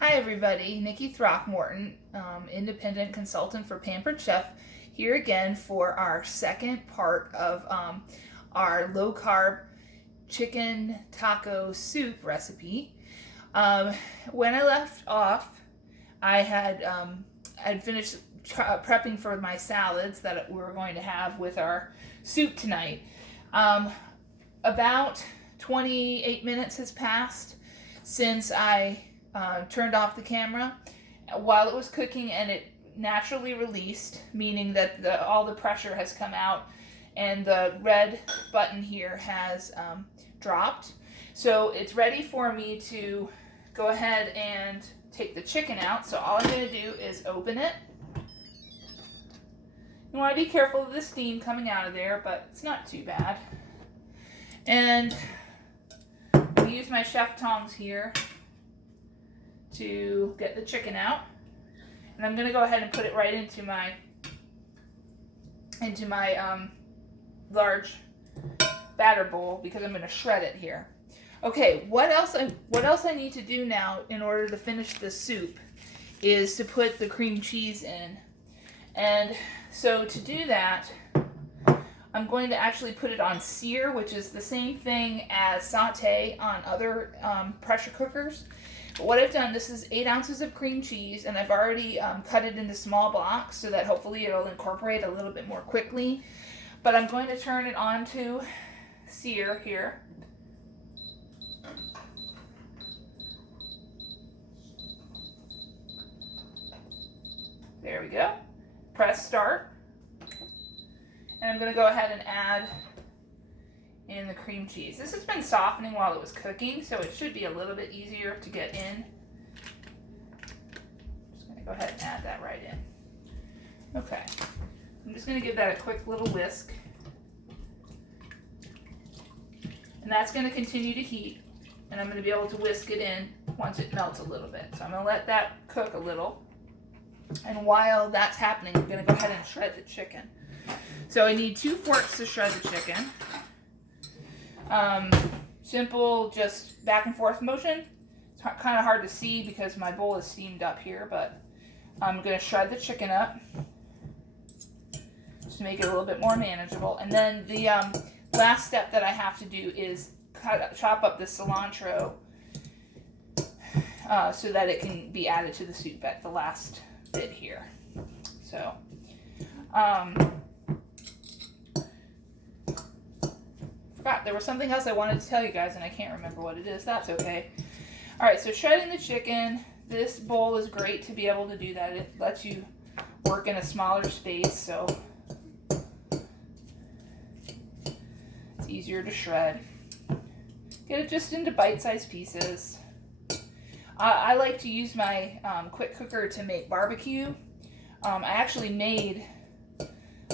Hi everybody, Nikki Throckmorton, independent consultant for Pampered Chef, here again for our second part of our low carb chicken taco soup recipe. When I left off, I had I'd finished prepping for my salads that we were going to have with our soup tonight. About 28 minutes has passed since I turned off the camera while it was cooking, and it naturally released, meaning that all the pressure has come out and the red button here has dropped. So it's ready for me to go ahead and take the chicken out. So all I'm going to do is open it. You want to be careful of the steam coming out of there, but it's not too bad. And I'm going to use my chef tongs here to get the chicken out, and I'm going to go ahead and put it right into my large batter bowl because I'm going to shred it here. Okay, what else I need to do now in order to finish the soup is to put the cream cheese in. And so to do that, I'm going to actually put it on sear, which is the same thing as saute on other pressure cookers. But what I've done, this is 8 ounces of cream cheese, and I've already cut it into small blocks so that hopefully it'll incorporate a little bit more quickly. But I'm going to turn it on to sear here. There we go. Press start. And I'm going to go ahead and add in the cream cheese. This has been softening while it was cooking, so it should be a little bit easier to get in. Just going to go ahead and add that right in. Okay. I'm just going to give that a quick little whisk. And that's going to continue to heat, and I'm going to be able to whisk it in once it melts a little bit. So I'm going to let that cook a little. And while that's happening, I'm going to go ahead and shred the chicken. So I need 2 forks to shred the chicken. Simple, just back and forth motion. It's kind of hard to see because my bowl is steamed up here, but I'm going to shred the chicken up just to make it a little bit more manageable. And then the last step that I have to do is chop up the cilantro so that it can be added to the soup at the last bit here. So, forgot there was something else I wanted to tell you guys and I can't remember what it is. That's okay. All right, so shredding the chicken. This bowl is great to be able to do that. It lets you work in a smaller space, so it's easier to shred. Get it just into bite-sized pieces. I like to use my quick cooker to make barbecue. I actually made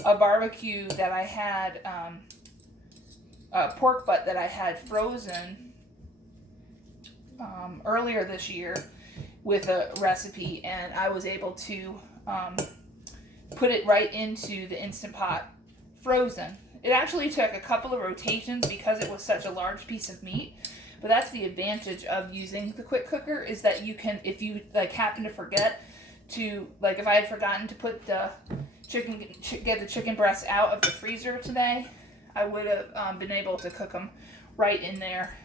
a barbecue that I had, a pork butt that I had frozen earlier this year with a recipe, and I was able to put it right into the Instant Pot frozen. It actually took a couple of rotations because it was such a large piece of meat. But that's the advantage of using the quick cooker, is that you can, if you happen to forget to, if I had forgotten to put the get the chicken breasts out of the freezer today, I would have been able to cook them right in there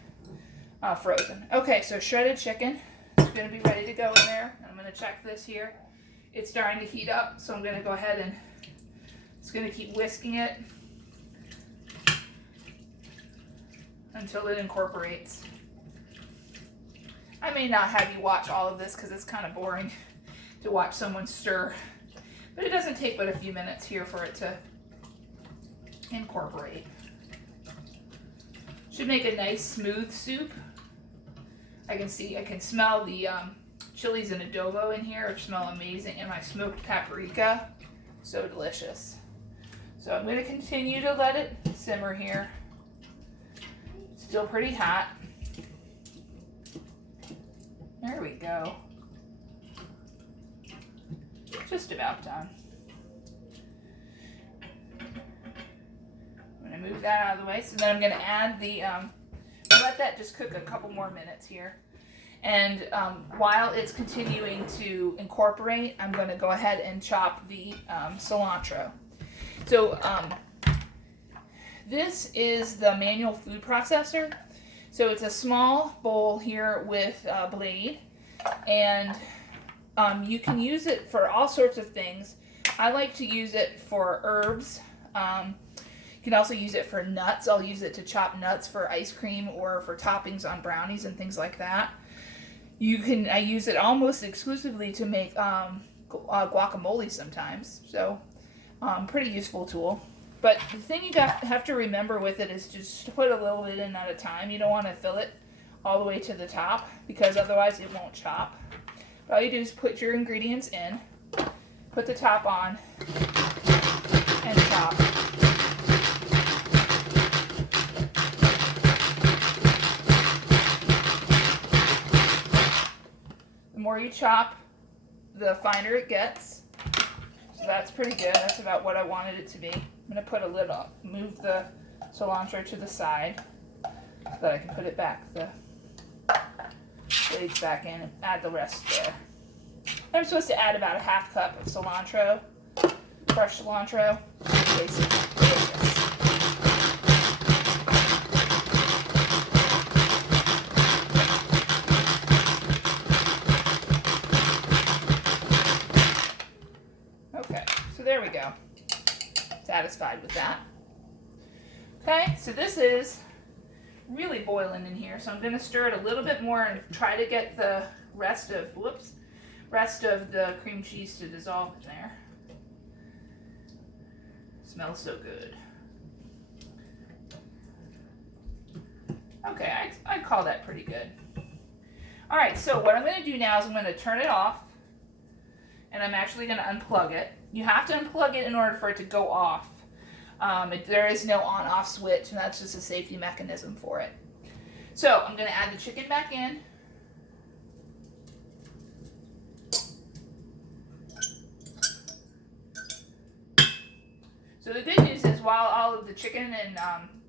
frozen. Okay, so shredded chicken is going to be ready to go in there. I'm going to check this here. It's starting to heat up, so I'm going to go ahead and just going to keep whisking it until it incorporates. I may not have you watch all of this because it's kind of boring to watch someone stir, but it doesn't take but a few minutes here for it to incorporate. Should make a nice smooth soup. I can smell the chilies and adobo in here, which smell amazing, and my smoked paprika, so delicious. So I'm going to continue to let it simmer here. Still pretty hot. There we go. Just about done. I'm going to move that out of the way. So then I'm going to add the, let that just cook a couple more minutes here. And while it's continuing to incorporate, I'm going to go ahead and chop the cilantro. So this is the manual food processor. So it's a small bowl here with a blade, and you can use it for all sorts of things. I like to use it for herbs. You can also use it for nuts. I'll use it to chop nuts for ice cream or for toppings on brownies and things like that. I use it almost exclusively to make guacamole sometimes. So pretty useful tool. But the thing you have to remember with it is just to put a little bit in at a time. You don't want to fill it all the way to the top because otherwise it won't chop. All you do is put your ingredients in, put the top on, and chop. The more you chop, the finer it gets. So that's pretty good. That's about what I wanted it to be. I'm going to put a lid on, move the cilantro to the side so that I can put it back, the blades back in, and add the rest there. I'm supposed to add about a half cup of cilantro, fresh cilantro. Tastes delicious. Okay, so there we go. Satisfied with that. Okay, so this is really boiling in here, so I'm going to stir it a little bit more and try to get the rest of the cream cheese to dissolve in there. Smells so good. Okay, I'd call that pretty good. All right, so what I'm going to do now is I'm going to turn it off, and I'm actually going to unplug it. You have to unplug it in order for it to go off. There is no on-off switch, and that's just a safety mechanism for it. So I'm going to add the chicken back in. So the good news is while all of the chicken and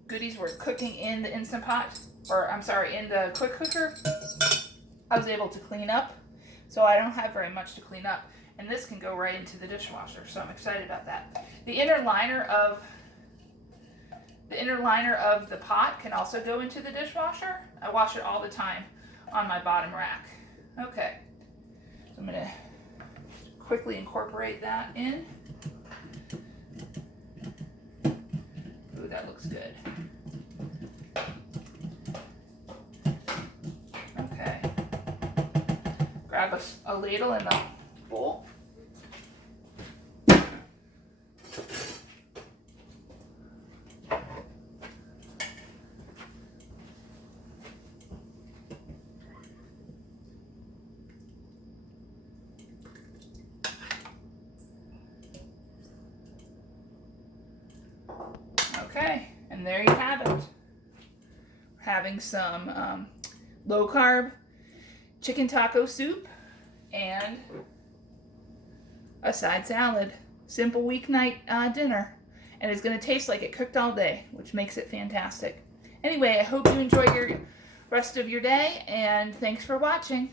goodies were cooking in the Instant Pot, in the quick cooker, I was able to clean up. So I don't have very much to clean up. And this can go right into the dishwasher, so I'm excited about that. The inner liner of the pot can also go into the dishwasher. I wash it all the time on my bottom rack. Okay, so I'm gonna quickly incorporate that in. Ooh, that looks good. Okay, grab a ladle and a bowl. Okay, and there you have it. We're having some low carb chicken taco soup and a side salad. Simple weeknight dinner. And it's going to taste like it cooked all day, which makes it fantastic. Anyway, I hope you enjoy your rest of your day, and thanks for watching.